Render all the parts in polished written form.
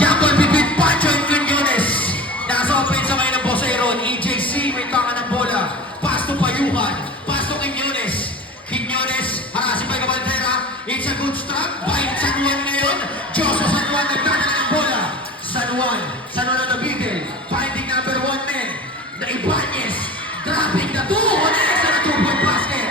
Jumble between Pancho and Quiñones. Nasa offense ngayon ng Boseron. EJC may tanga ng bola. Pass to Payuhan. Pass to Quiñones. Quiñones, harasin pa yung Cavaldera. It's a good start by San Juan ngayon. Joso San Juan nagdala ng bola. San Juan on the middle. Finding number 1 man. Na Ibanez. Dropping the 2. Next na 2-point basket.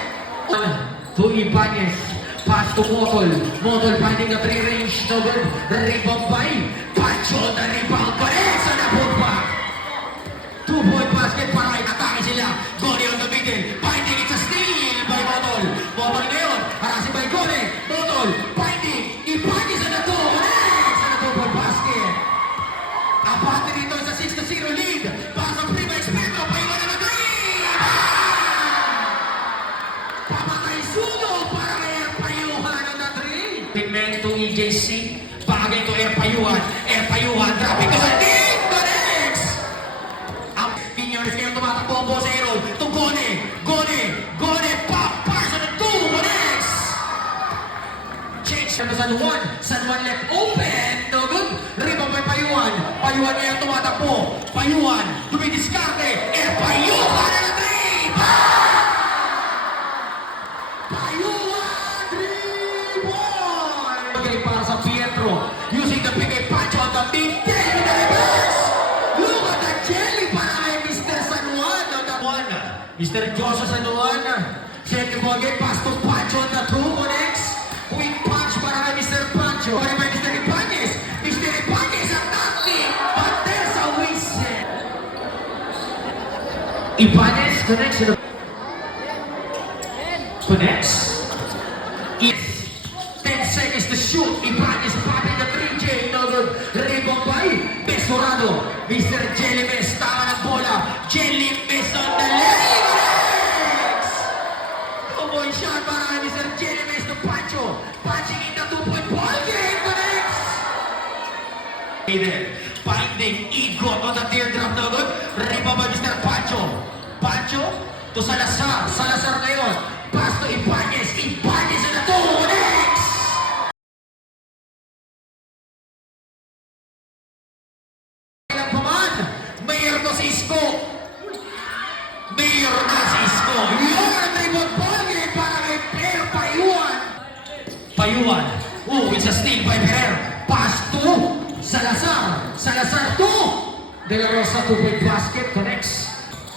To Ibanez. Pass to Motol. Motol finding the 3 range. No good. The rebound by Pancho. The rebound pa rin sa naputback. 2-point basket para atake sila. Gone on the middle. Finding it's a steal by Motol. Motol ngayon. Harasin by Gone. Motol. Finding. Ibanez na 2. Next na 2-point basket. Abante dito sa 6-0 lead. Para sa Prima Experto. Paiwan na 3. Pamatay sunog para kay Erpayuhan on the 3. Pigmento EJC. Bagay to Erpayuhan. Erpayuhan. Dropping to sa team. Connects. Ang Quiñones ngayon tumatakbo ang Boseron. To Gone. Gone. Pop. Parson at 2. Connects. Change to San Juan. San Juan left open. No good. Rebound by Payuhan. Payuhan ngayon tumatakbo. Payuhan. Dumidiskarte. Erpayuhan na 3. Payuhan 3-point. Okay, para sa Pietro. Using the big Pancho on the team. Jelly the reverse. Look at the jelly para kay Mr. San Juan on the 1. Mr. Joshua San Juan. Second ball game. Pass to Pancho on the 2. Connects. Quick punch para kay Mr. Pancho. Para kay Mr. Ibanez. Mr. Ibanez ang knocking. But there's a whistle. Ibanez connects to the connects. It's 10 seconds to shoot. Ibanez popping the 3J. No good. Rebound by Besorado. Mr. Jellymes. Tama ng bola. Jellymes on the legs. 2-point shot para kay Mr. Jellymes to Pancho. Punching in the 2-point ball game. Connects. Finding Igot on the teardrop. No good. Rebound by Mr. Pancho. Pancho to Salazar. Salazar ngayon. Pass to Ibanez. Ibanez na 2. Next! Kailan pa man, Mayor to si Isko. Mayor na si Isko. Yun ang rebound ball game para kay Pierre Payuhan. Payuhan. Oh, it's a steal by Pierre. Pass to Salazar. Salazar 2. De La Rosa 2-point basket. Connects.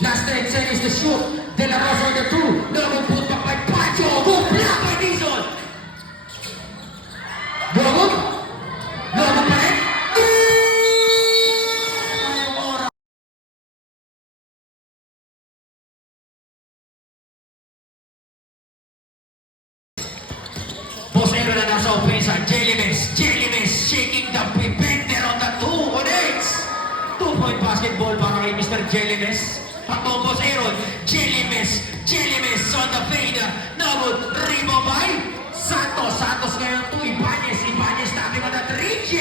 Last 10 seconds to shoot. De La Rosa on the 2. Double put back by Pancho. Good block by Dizon. Good. Good pa rin. Boseron na nasa offensa. Jellymes shaking the preventer on the 2. Connects. 2-point basketball para kay Mr. Jellymes. Patong Boseron. Jellymes on the fade. Nabot. Rebound by Santos. Santos ngayon to Ibanez tapping on the 3J.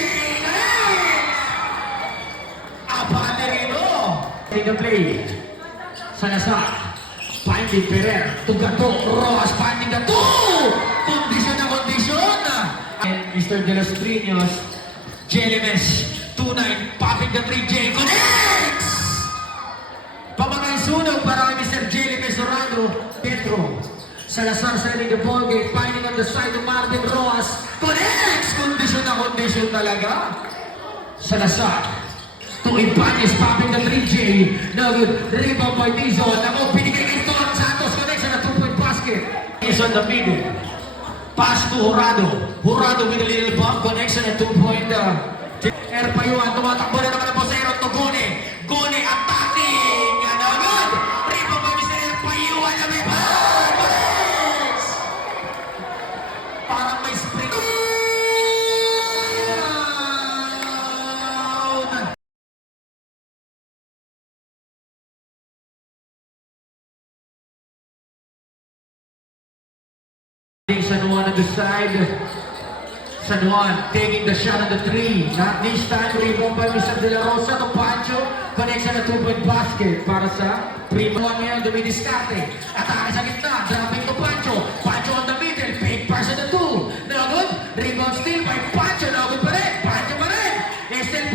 Abante rino. Take the play. Salazar. Finding Ferrer. Tugato. Rojas finding the 2. Kondisyon na kondisyon. And Mr. De Los Trinos. Jellymes. 2-9. Popping the 3J. Connects! Pamatay sunog para kay Mr. Jellymes Orlando. Petro. Salazar selling the ball game. Finding on the side of Marvin Rojas. Connects! Kondisyon na kondisyon talaga. Salazar. To Ibanez. Popping the 3J. No good. Rebound by Dizon. Ako pinigay kay Storm Santos. Connects na 2-point basket. Is on the middle. Pass to Jurado. Jurado with a little bump. Connects na 2-point. Erpayuhan, tumatakbo na naman ang Boseron to Gone. Gone, attacking! Ano agad? Rebound by Mr. Erpayuhan na may pass! Parang may spring. San Juan on the side. San Juan taking the shot on the 3. Not this time, rebound by Mr. De La Rosa to Pancho. Connection na 2-point basket para sa Primo. Ngayon, dumidiskarte. Atake sa gitna. Dropping to Pancho. Pancho on the middle. Big pass on the 2. No good. Rebound still by Pancho. No good pa rin. Pancho pa rin. Still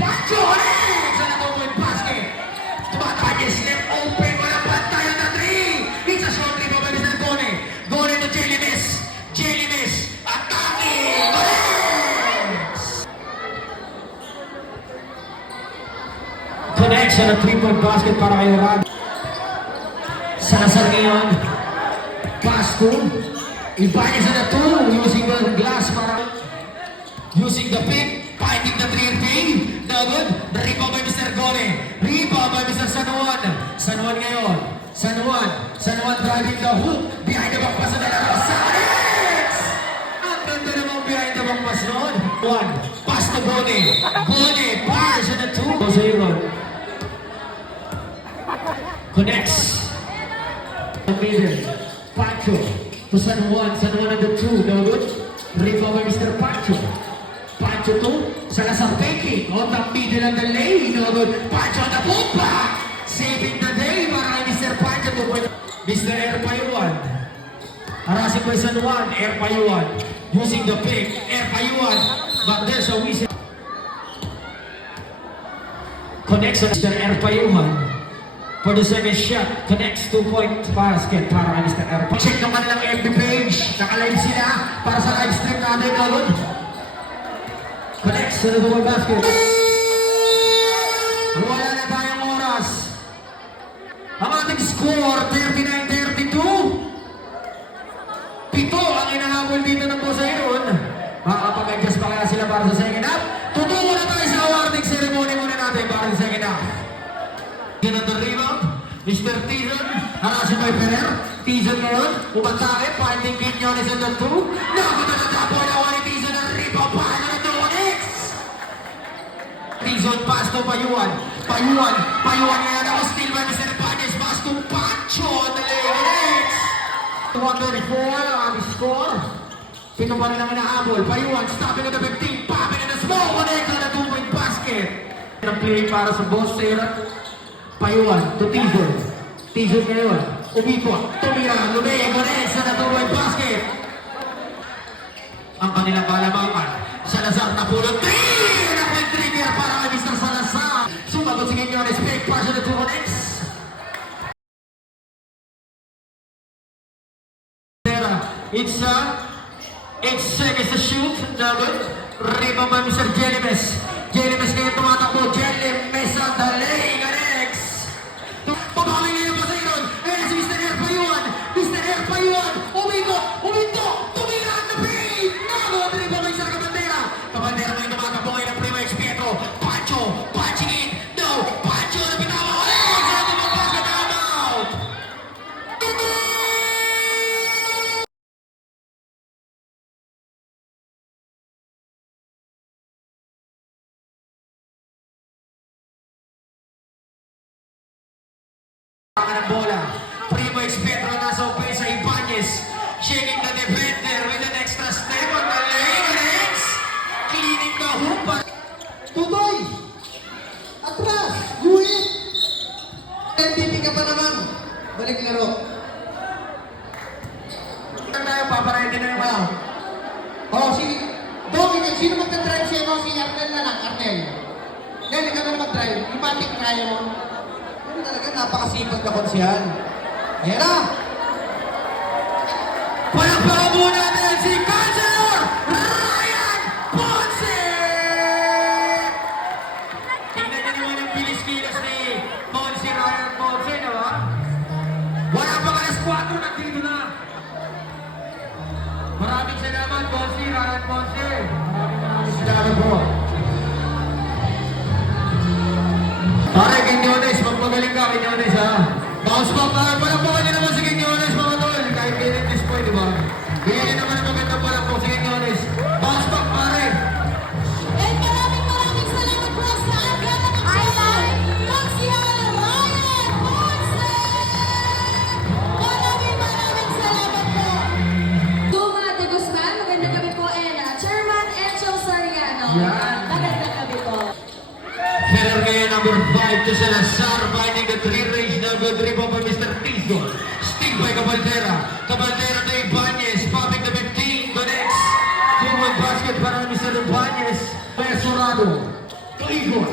connects on a 3-point basket para kay Rad. Salazar ngayon. Pass to Ibanez on the 2 using the glass para using the pick, finding the 3-3. Now good. The rebound by Mr. Gole. Rebound by Mr. San Juan. San Juan ngayon. San Juan driving the hoop. Behind the back pass na lang. Alex! Ang ganda naman behind the back pass noon. One. Pass to Gole. Gole. Pass on the 2. Jose Ron. Connects. The middle. Pancho. To San Juan on the 2. No good. Rebound by Mr. Pancho. Pancho to Salazar faking on the middle of the lane. No good. Pancho on the putback. Saving the day para kay Mr. Pancho to Mr. Air Payuan. Harassing by San Juan. Air Payuan. Using the pick. Air Payuan. But there's a whistle. Connects on Mr. Air Payuan. For the second shot, connects 2-point basket para kay Mr. Air Payuan. Check naman lang FB page. Naka-live sila para sa live stream natin. No good. Connects to the 2-point basket. Wala na tayong oras. Ang ating score, 39-32. Pito ang inahabol dito ng Poseidon. Makakapag-adjust pa kaya sila para sa second half. Tutungo na tayo sa awarding ceremony muna natin para sa second half. Ganun the rebound. Mr. Tizon, harasin by Ferrer. Tizon ngayon, umatake, finding Quinones in the 2. Nakita na tapo na wali Tizon ang rebound. Paano na Donix? Tizon pass to Payuan. Payuan ngayon ako still by Mr. Panes. Pass to Pancho on the leg. 134 ang score. Pito pa rin ang inahabol. Payuan stopping at the 15. Popping in the small. Connect on the 2-point basket. Ang play para sa boss Sarah. Payuan to Tizon. Tizon ngayon. Umikot. Tumira. Lumea. Connect sa 2-point basket. Ang kanilang kalamangan. Salazar na pulot. 3! Nakuha 3 niya para kay Mr. Salazar. Sumagot si Quinones. Big pass on the 2 connects. It's seconds to shoot. Dagot. Rebound by Mr. Jelimes. Jelimes ngayon tumatakbo. Jelimes on the lane. Connects. Pabawin ngayon pa sa iron. Eh, si Mr. Air Payuan. Mr. Air Payuan. Uminto. Tumira ang napin. Dagot. Rebound by Mr. Kabandera. Kabandera ngayon tumatakbo ngayon ang Primo Experto. Pancho. Punching in. No. Pancho na bitawa. Alex. Ano ba basket time out? Ng bola. Primo Experto na nasa open sa Ibanez. Shaking the defender with an extra step on the lane. Alex. Cleaning the hoop. Tutoy! Atras! Guhit! MVP ka pa naman! Balik laro. Tayo, paparedy na naman. Sige. Dogi, sino magka-drive siya mo? Si Arnel na lang, Arnel. Dahil ka na mag-drive. Yung matik kaya mo. Ano talaga, napakasipag na konsihan. Ayan na! Palakpakan muna natin si Counselor Ryan Ponce! Tingnan niyo naman ang bilis-kilos ni Ryan Ponce, no? Wala pa alas 4, nandito na. Maraming salamat, Ponce, Ryan Ponce. Maraming salamat po. Pare, Quinones, magpagaling ka, Quinones, ha? Bounce back, palakpakan niyo naman si Quinones, mga tol. Kahit ganyan this point, di ba? Bigyan niyo naman ang magandang palakpak si Quinones. Bounce back, pare. And maraming salamat po sa agad ng Konsyal Ryan Ponce! Maraming salamat po. Duma de Guzman, magandang gabi po. And Chairman Encho Soriano, Yan. magandang gabi po. Ferrer ngayon, number 5 to Salazar, finding the 3-range na good rebound by Mr. Tizon. Sting by Cabaldera. Cabaldera to Ibanez, popping the 15, connects. 2-point basket para Mr. Ibanez. Pesorado to Igor.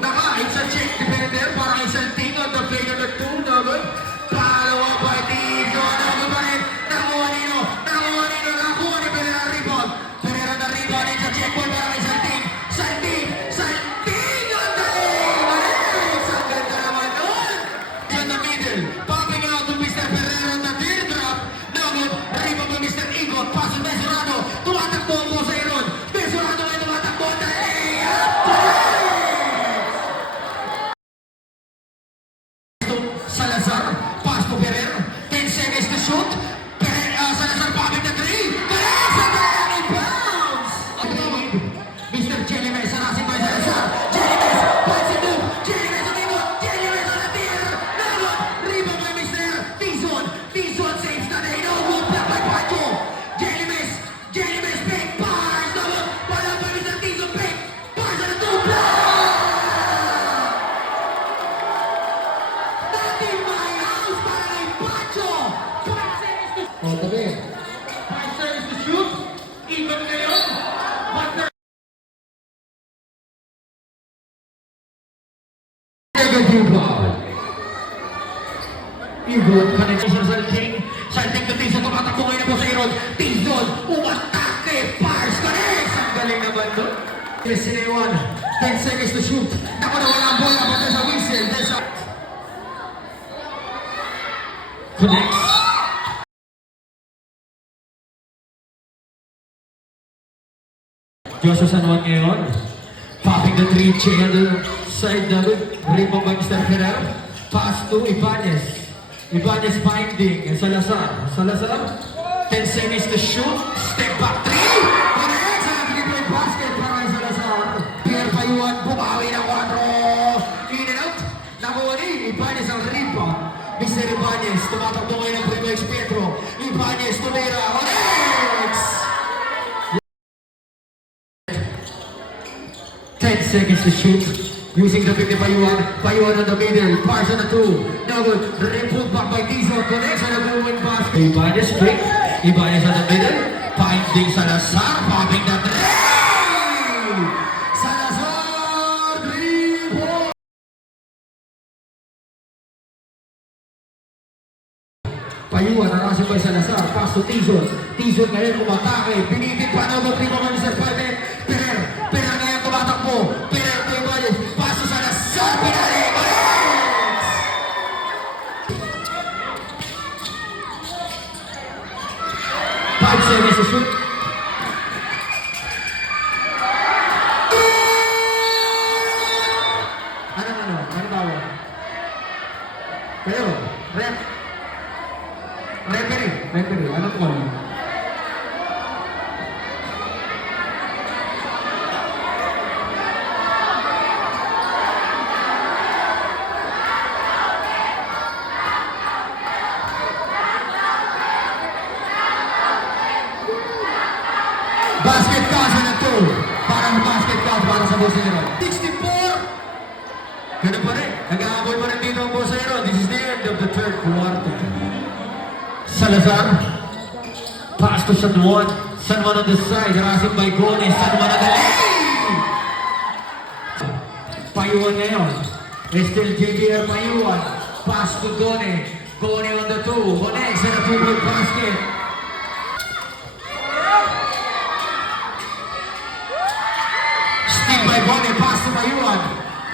Naka, it's a check defender para kay Salting on the play number 2, na good. Palawa by Tizon. Nakuha pa rin. Nakuha nino. Nakuha ni Ferrer ang rebound. Ferrer na rebound. It's a check point para kay Salting. Salting on the lane. Mr. Jelly Mess, harassing by Salazar. Jelly Mess, finds a move. Jelly Mess on the move. Jelly Mess on the tier. Nagot, rebound by Mr. Tizon. Tizon saves the day. No good block by Pacho. Jelly Mess, pick, bars. Nagot, wala by Mr. Tizon, pick. Bars on the two block. Not in my house, para kay Pacho. 5 seconds to O, tabi. 5 seconds to shoot. Even ngayon. Negative foul. Ibon, connection sa Salting. Salting to Tizon, tumatakbo ngayon po sa Iron. Tizon, umatake. Pars connects. Ang galing naman doon. Yes, sinayawan. 10 seconds to shoot. Naku na wala ang bola. Pagka sa whistle. There's a... Connects. Joshua San Juan ngayon. Popping the 3 chain on the side na rebound by Mr. Ferrer. Pass to Ibanez. Ibanez finding Salazar. Salazar. 10 seconds to shoot. Step back 3. Connects. Ang nag-play basket para kay Salazar. Pierre Payuan. Bumawi na 4. In and out. Nakuha ni Ibanez ang rebound. Mr. Ibanez. Tumatakbo ngayon ng Primo X Pietro. Ibanez tumira. Connects. 10 seconds to shoot. Using the 50 Payuan. Payuan on the middle. Pars on the 2. Now good. Pulled back by Tizon. Connects on the movement basket. Ibanez quick. Ibanez on the middle. Finding Salazar. Popping the 3. Salazar. 3 points. Payuan. Narasin by Salazar. Pass to Tizon. Tizon ngayon umatake. Pinitin pa na 3 mga Mr. Five. Perer. Perer ngayon tumatakbo. Perer to Ibanez. Paso Salazar. Pinali. Connects. 5 seconds to shoot. Ano tawag? Kayo, referee, ano po? Basket count sa nagto. Parang basket count para sa Bosero. 64! Ganun pa rin. Nag-aabol pa rin dito ang Bosero. This is the end of the third quarter. Salazar. Pass to San Juan. San Juan on the side. Harassing by Gone. San Juan on the lane. Payuan ngayon. Still JBR Payuan. Pass to Gone. Gone on the 2. Connects and a 2-point basket. Steal by Gone. Pass to Payuan.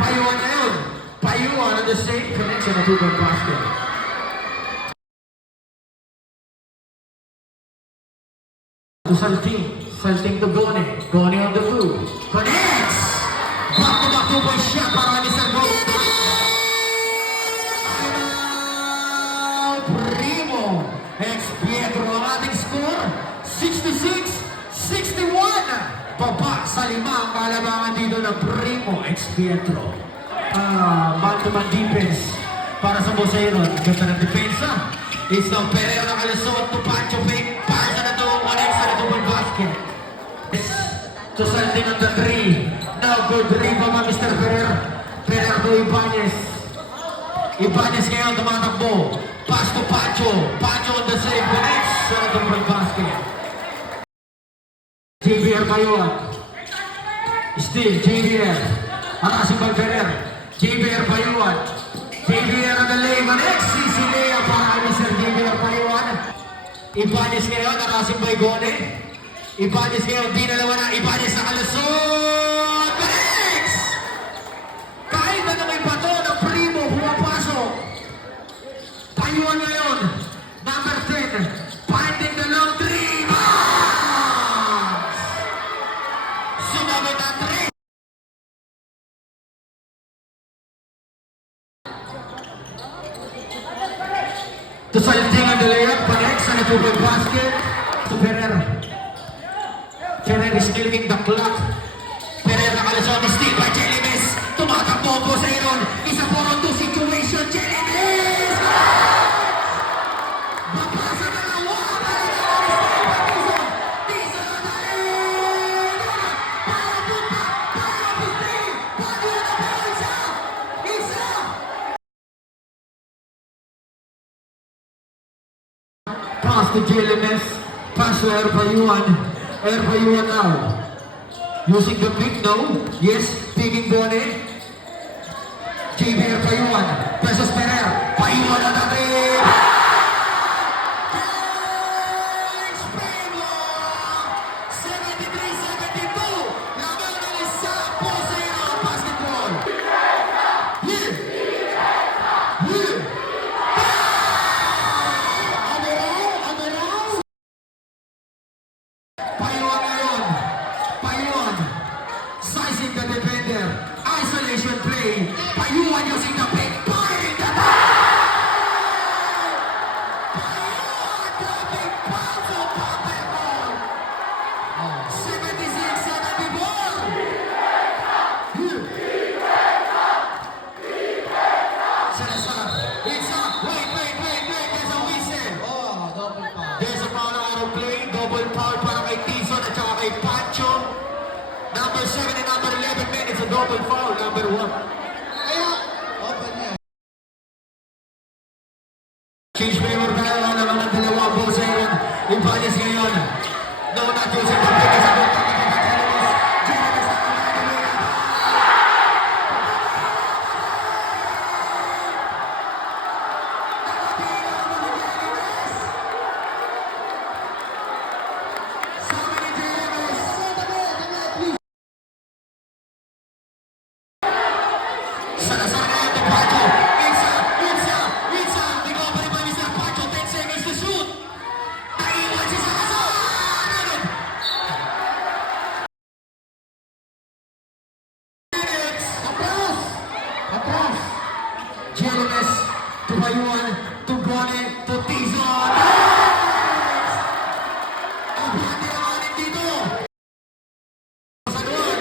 Payuan ngayon. Payuan on the same. Connects and a 2-point basket. To Salting to Gone. Gone on the 2. Connects! Back-to-back 2-point shot para kay Mr. Gone. Primo X Pietro ang ating score. 66-61. Baba sa 5 ang kalabangan dito ng Primo X Pietro. Man-to-man defense para sa Bosero. Ganda ng depensa. It's now Pereira nakalusot to Pancho fake. Pass na to. Connects na to point basket. To Salting on the 3. Now good rebound by Mr. Pereira. Pereira to Ibanez. Ibanez ngayon tumatakbo. Pass to Pancho. Pancho on the save. Connects na to point basket. JBR Payuan. Still JBR. Harassing by Pereira. JBR Payuan. JBR on the lane. Connects. Sicilea para Mr. JBR Payuan. Ibanez ngayon. Harassing by Gone. Ibanez ngayon. Di na naman na. Ibanez nakalusot. Connects. Kahit na may bato ng Primo pumapasok. Payuan ngayon. Number 10. Finding the long 3. Sinabi na 3. To Salting on the layup. Connects on the 2-point basket. To Ferrer. Ferrer is milking the clock. to JLMS. Pass to Erpayuan. Erpayuan now. Using the pick now. Yes, taking Bone. JB Erpayuan. Versus Pereira. Payuan na natin. Thanks, Payuan. 73-72. Labanan is sa Posero Basketball. Yeah. Yeah. Payuan ngayon. Payuan. Sizing the defender. Isolation play. Payuan using the pick. Firing the Payuan dropping bounce of basketball. 76-74. Salazar. It's up. Wait. There's a whistle. Oh, double foul. There's a foul out of play. Double foul para kay Tizon at saka kay Pancho. Number 7 and number 11 men. It's a double foul. Number 1. Kaya, open niya. Change favor tayo ng mga dalawa. Bosero. Ibanez ngayon. No, not Joseph. Pagpagay sa bata. Salazar ngayon to Pancho. It's up. Recovery by Mr. Pancho. 10 seconds to shoot. Naiwan si Salazar. Minutes. Atras. JLMS to Payuan, to Bone, to Tizon. Ang hati naman dito. San Juan.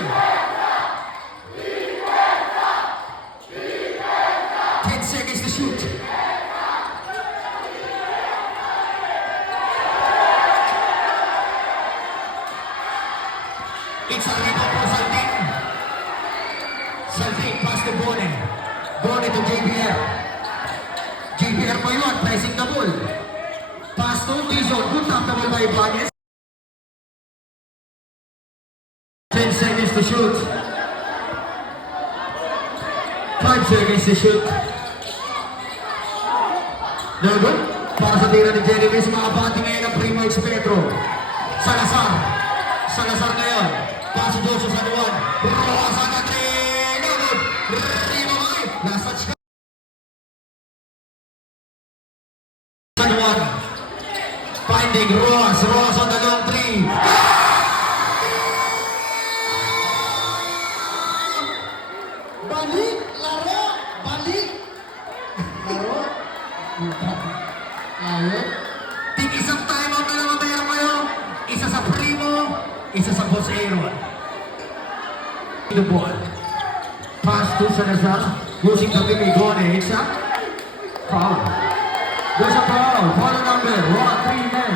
10 seconds to shoot. It's a rebound for Saltin. Saltin pass to Bone. Bone to JBR. JBR pa yun, pressing the ball. Pass to Tizon. Good tap the ball by Ibanez. 10 seconds to shoot. 5 seconds to shoot. No good. Para sa tira ni Jerry Miss, makabati ngayon ang Primo X Petro. Salazar ngayon. Pass to Joshua San Juan. Rojas ang katrin. No good. Rima May. Nasa San Juan. Finding Rojas. Rojas on the long three. Balik, laro, balik. Laro. Laro. Tik isang timeout na naman meron kayo. Isa sa Primo, isa sa Boss Aaron. The ball. Pass to Salazar. Using the big Igone. It's a foul. There's a foul. Foul number 1, 3 men.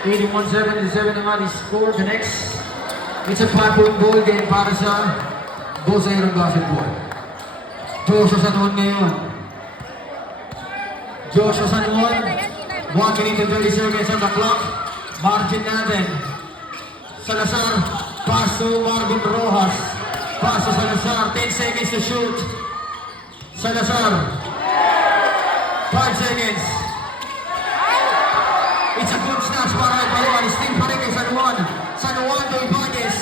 81-77 ang ating score. The next, it's a 5-point ball game para sa Boss Aaron Basketball. Joshua San Juan ngayon. Joshua San Juan, 1 minute and 30 seconds on the clock. Margin natin. Salazar, pass to Marvin Rojas. Pass to Salazar, 10 seconds to shoot. Salazar, 5 seconds. It's a good snatch para kay Payuan. Still pa rin kay San Juan. San Juan to Ibanez.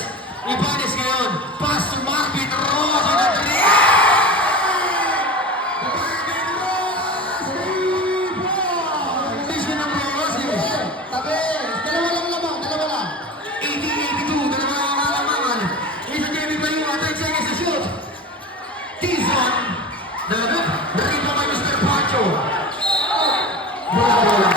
Ibanez ngayon. Pass to Marvin Rojas on the three. Tabi. Dalawa lang lamang, dalawa lang. 80-82, dalawa ang kalamangan. Isa Jamie Payuan, 10 seconds to shoot. Tizon. Dalag. Rito kay Mr. Pancho. Bola.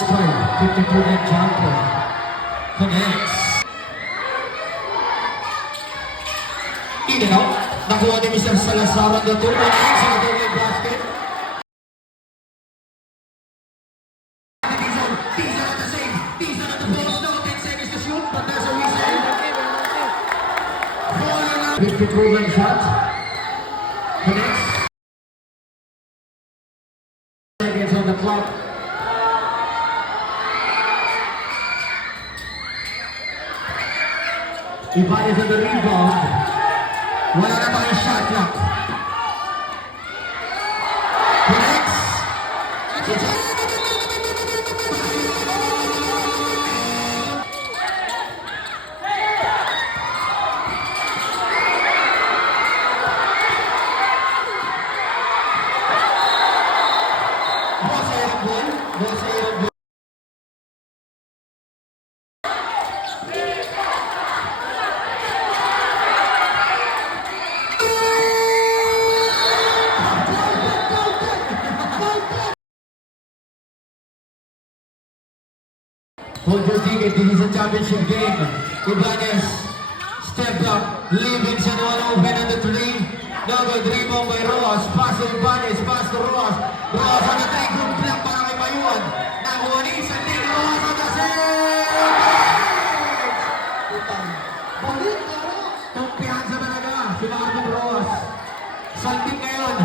Strike, 50-point jumper. Connects. Nakuha ni Mr. Salazar ang dato. Sa double basket. Tizon at the save. Tizon at the post. No, 10 seconds to shoot. But there's a whistle. Falling out. Big proven shot. Connects. Seconds on the clock. Ibanez on the rebound. Wala na tayong shot clock. Connects. Boss Aaron Ball. Boss Aaron Ball. Hold your ticket, this is a championship game. Ibanez, step up, leaving Sanuan open on the three. Now good rebound by Rojas, pass to Ibanez, pass to Rojas. Rojas on the three, good block para kay Bayuan. Nakuha ni Santing, Rojas on the save! Balik na ro. Kumpiyansa talaga, si Marvin Rojas. Salting ngayon.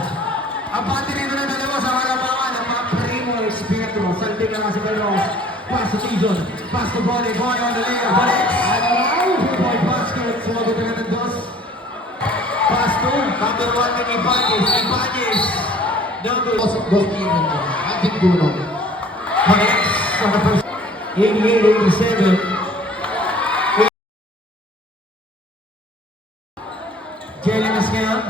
Ang bati rito na dalawa sa kalamangan ng mga Primo Espiritu. Salting na lang si Rojas. Pass to Tizon, pass to Bonnie, Bonnie on the layup, Balex! Two-point basket, sumagot na ng dos. Pass to number 1 ng Ibanez, Ibanez! Number... Boss Steven dyan. Ating dulo. Balex, on the first... 88-87. Jelimes ngayon.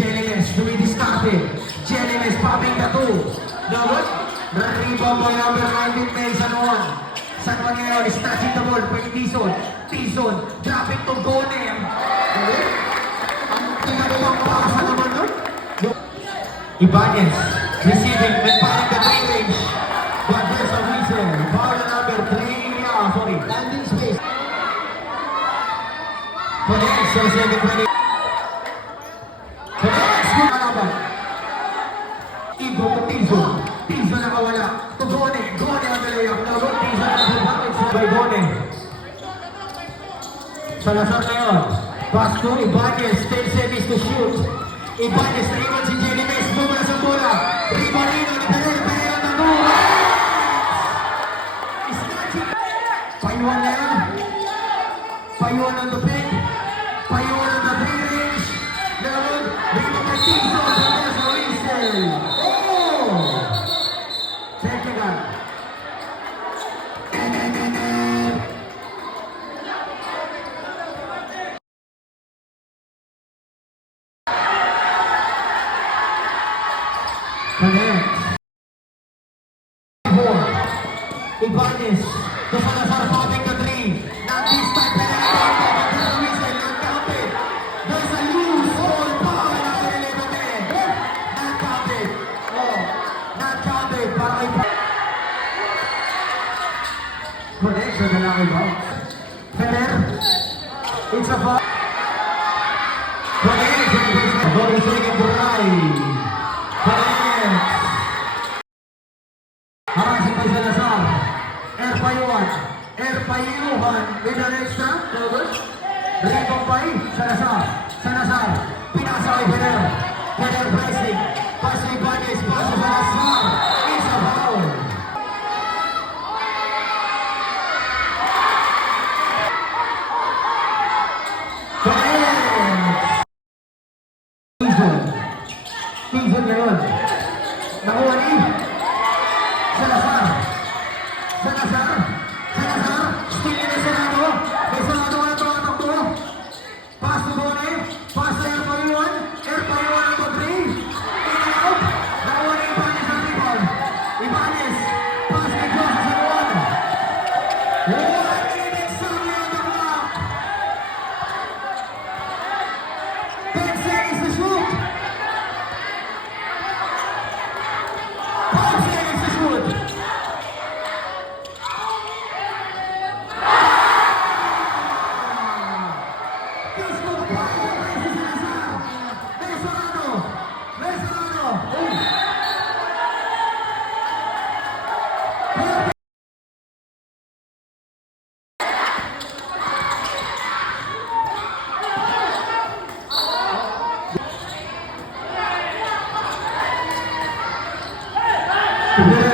Jelimes, dumidiskarte. Jelimes, popping the two. Number... Rebound by number 19, May Sanuan. Sanuan ngayon, snatching the ball. Pwede Tizon. Tizon, dropping to Gone. Ang tinagawang pasa naman nun. Ibanez, receiving, nagpaling the three range. But there's a whistle. Foul number 3, sorry. Landing space. Connects sa second minute. Connects, good kalaban. Igo to Tizon. Tizon nakawala. To Gone. Gone ang layup. Now, Tizon ang bakit by Gone. Salazar ngayon. Pass to Ibanez. 10 seconds to shoot. Ibanez na iwan si Jelimes. Bumula sa bola. Ribarino. Pero na bola. Snatching. Payuan na yan. Payuan ang lupit. Payuan ang the three range. Naroon. Rebound kay Tizon. There's a whistle. Technical. Connect. Ibanez. To Salazar popping the three. Not this time. There's a whistle. Not counted. There's a loose ball. Foul number 11. Not counted. Oh. Not counted. Para kay Connect sa dalaki ba? Fener. It's a foul. Connect. Going second to right. Connect. Harasing by Salazar. Payuan with an extra. Rebound by Salazar. Salazar. Pinasa kay Fener. Fener pressing. Pass to Ibanez. Pass to Salazar. It's a foul. Tizon ngayon. Nakuha ni Salazar. Salazar. Still in the Senado. May Senado ang tumatakbo. Pass to Bone. Pass to Airpayuan. Airpayuan ang pag-three. In-out. Nakuha ni Ibanez ang rebound. Ibanez. Pass kay Josh sa Sanuan. 1 minute summary on the clock. 10 seconds to shoot. Pero